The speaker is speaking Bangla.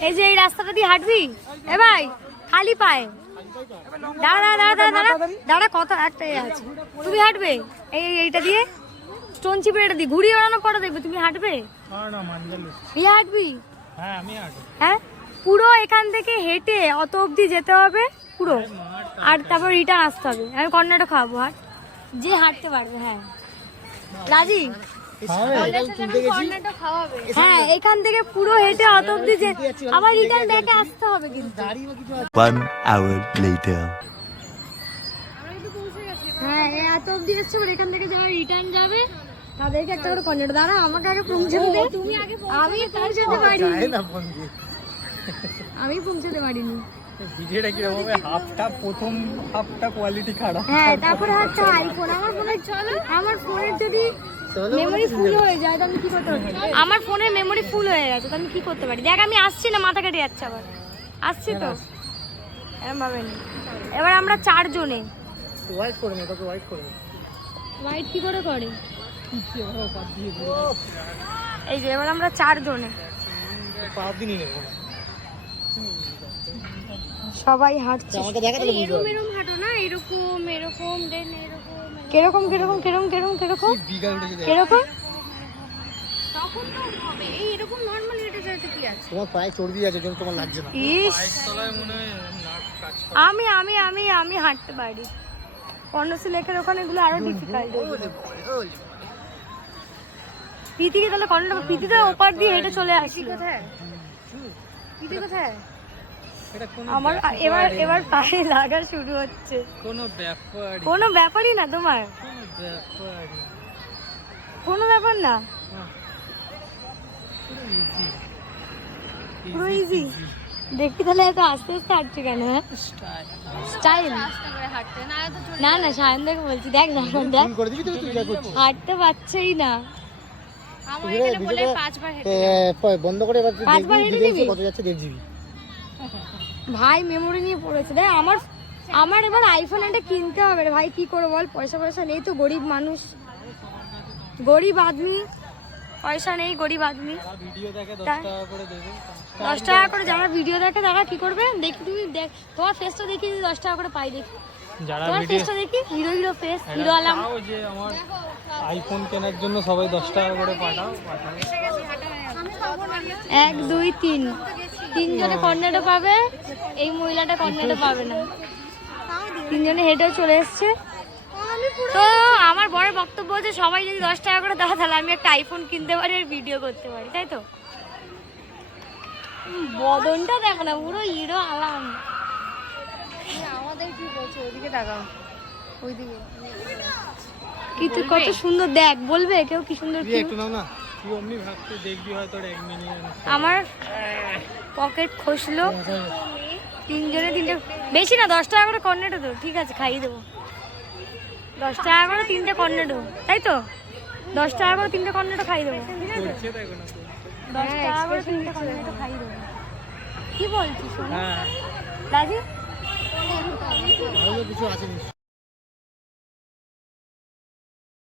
এই যে এই রাস্তাটা দিয়ে হাঁটবি? এ ভাই খালি পায়ে। দাঁড়া দাঁড়া দাঁড়া দাঁড়া। দাঁড়া কত একটা এ আছে। তুমি হাঁটবে? এই এই- এইটা দিয়ে। স্টোন চিপে এটা দিয়ে। ঘুরিয়ে ওড়ানো পরে দেখবে? তুমি হাঁটবে? তুই হাঁটবি? হ্যাঁ? পুরো এখান থেকে হেঁটে অত অবধি যেতে হবে পুরো। আর তারপর রিটার্ন আসতে হবে। আমি কর্নাটক খাওয়াবো হাট। যে হাঁটতে পারবে হ্যাঁ। রাজি? হ্যাঁ এখান থেকে পুরো হেঁটে অত অবধি যে আবার রিটার্ন ব্যাকে আসতে হবে কিন্তু। One hour later. হ্যাঁ এ এত অবধি এসছে এবার এখান থেকে যারা রিটার্ন যাবে তাদেরকে একটা করে কর্নাটক দাঁড়া আমাকে আগে পৌঁছাতে দে। তুমি আগে আমি পৌঁছাতে পারিনি। না ফোন দিয়ে। আমি পৌঁছাতে পারিনি। ভিডিওটা কীরকম হবে? হাফটা প্রথম হাফটা কোয়ালিটি খারাপ। হ্যাঁ তারপরে হচ্ছে আইফোন আমার ফোনে চলো। আমার ফোনের যদি মেমোরি ফুল হয়ে যায় আমি কি করতে পারি আমার ফোনের মেমোরি ফুল হয়ে গেছে তো আমি কি করতে পারি? দেখ আমি আসছি না মাথা কেটে যাচ্ছে আবার। আসছি তো? এরকম ভাবে নি। এবার আমরা চারজনে। হোয়াইট করে নে তোকে হোয়াইট করে হোয়াইট কি করে করে? এই যে এবার আমরা চারজনে। নেব সবাই হাঁটছে। আমাকে এরকম এরকম হাঁটো না এরকম এরকম দেন এরকম। কীরকম কীরকম কীরকম কীরকম কীরকম? বিঘা উঠে যায় কীরকম? তো হবে। এই এরকম নর্মালি হেঁটে যেতে কি আছে? তোমার পায়ে চর্বি আছে জন্য তোমার লাগছে না। ইস। তলায় নাট কাজ আমি আমি আমি আমি হাঁটতে পারি। কর্ণশ্রী লেকের ওখানে এগুলো আরও ডিফিকাল্ট প্রীতিকে তাহলে কর্ণটা প্রীতিতে ওপার দিয়ে হেঁটে চলে আসি কোথায়? প্রীতি কোথায়? আমার এবার এবার পায়ে লাগা শুরু হচ্ছে। কোনো ব্যাপার কোনো ব্যাপারই না তোমার। কোনো ব্যাপার না। পুরো ইজি দেখি তাহলে এত আস্তে আস্তে হাঁটছে কেন হ্যাঁ? স্টাইল না না সায়ন দেখে বলছি দেখ না এখন দেখ। হাঁটতে পারছেই না। বন্ধ করে পাঁচবার হেঁটে details দিবি? কত যাচ্ছে দেড় জিবি ভাই মেমোরি নিয়ে পড়েছে। দেখ আমার আমার এবার আইফোন একটা কিনতে হবে রে ভাই কি করে বল? পয়সা পয়সা নেই তো গরিব মানুষ। গরিব আদমি। পয়সা নেই গরিব আদমি। দশ টাকা করে যারা ভিডিও দেখে তারা কি করবে? দেখি তুমি দেখ তোমার ফেসটা দেখি দশ টাকা করে পাই দেখি। তোমার ফেসটা দেখি হিরো হিরো ফেস হিরো আলাম যে আমার আইফোন কেনার জন্য সবাই দশ টাকা করে পাঠাও। এক দুই তিন। তিনজনে কর্নেটো পাবে এই মহিলাটা কর্নেটো পাবে না। তিনজনে হেঁটেও চলে এসছে। তো আমার বড় বক্তব্য হচ্ছে সবাই যদি দশ টাকা করে দেওয়া তাহলে আমি একটা আইফোন কিনতে পারি আর ভিডিও করতে পারি তাই তো? বদনটা দেখো না পুরো হিরো আলাম। আমাদের কি বলছে? ওইদিকে তাকাও। ওইদিকে। কিন্তু কত সুন্দর দেখ বলবে কেউ কি সুন্দর একটু নাও না। তুই অমনি ভাবতে দেখবি হয়তো এক মিনিট আমার পকেট খসলো। তিনজনে তিনটে বেশি না দশ টাকা করে কর্নেটো তো ঠিক আছে খাইয়ে দেবো। দশ টাকা করে তিনটে কর্নেটো তাই তো? দশ টাকা করে তিনটে কর্নেটো খাইয়ে দেবো। দশ টাকা করে তিনটে কর্নেটো খাইয়ে দেবো। কি বলছিস শোনো? হ্যাঁ। ভালো কিছু আছে।